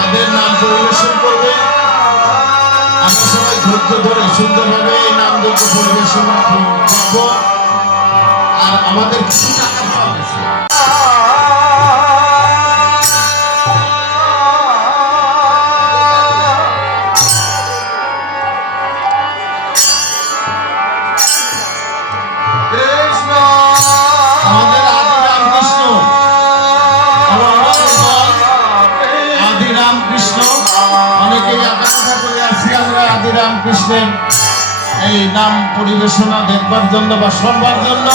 তাদের নাম পরিবেশন করবে। আমরা সবাই ধৈর্য ধরে সুন্দরভাবে এই নাম দুটো পরিবেশন করব। আর আমাদের কিছু টাকা পাওয়া গেছে। রামকৃষ্ণের এই নাম পরিবেশনা দেখবার জন্য বা শুনবার জন্য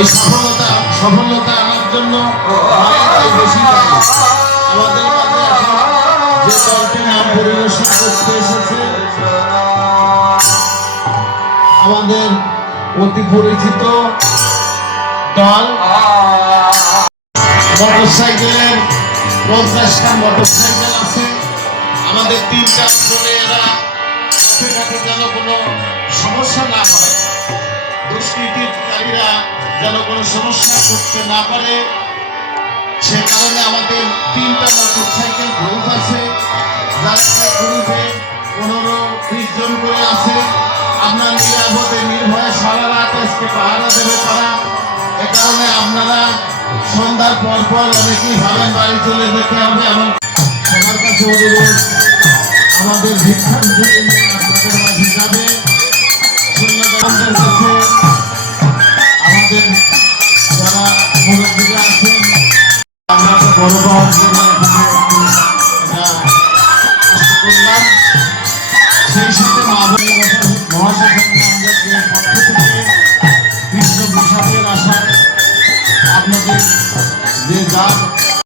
এই সফলতা আনার জন্য বেশি আমাদের মাঝে যে দলটি নাম পরিবেশন করতে এসেছে আমাদের অতি পরিচিত দল মোটরসাইকেলের 50টা মোটরসাইকেল আছে। আমাদের 3টা অঞ্চলে এরা যেন কোনো সমস্যা না হয়, দুষ্কৃতিকারীরা যেন কোনো সমস্যা করতে না পারে, সে কারণে আমাদের 3টা মোটরসাইকেল গ্রুপ আছে। যারা গ্রুপে 15-20 জন করে আছে। আপনার নিরাপদে নির্ভয়ে সারা রাত আজকে পাহারা দেবে তারা। এ কারণে আপনারা সন্ধ্যার পর অনেকেই ভাবেন বাড়ি চলে যেতে হবে। এবং সবার কাছে অনুরোধ, আমাদের ভিক্ষান্তি আপনাদের মাঝে যাবে। সৈন্যদের কাছে আমাদের যারা মুরব্বীরা আছেন, আমরা তো বড় পাওয়ার জন্য করলাম। সেই সাথে মহাশাসনের পক্ষ থেকে কৃষ্ণ প্রসাদের আশা আপনাদের যে যার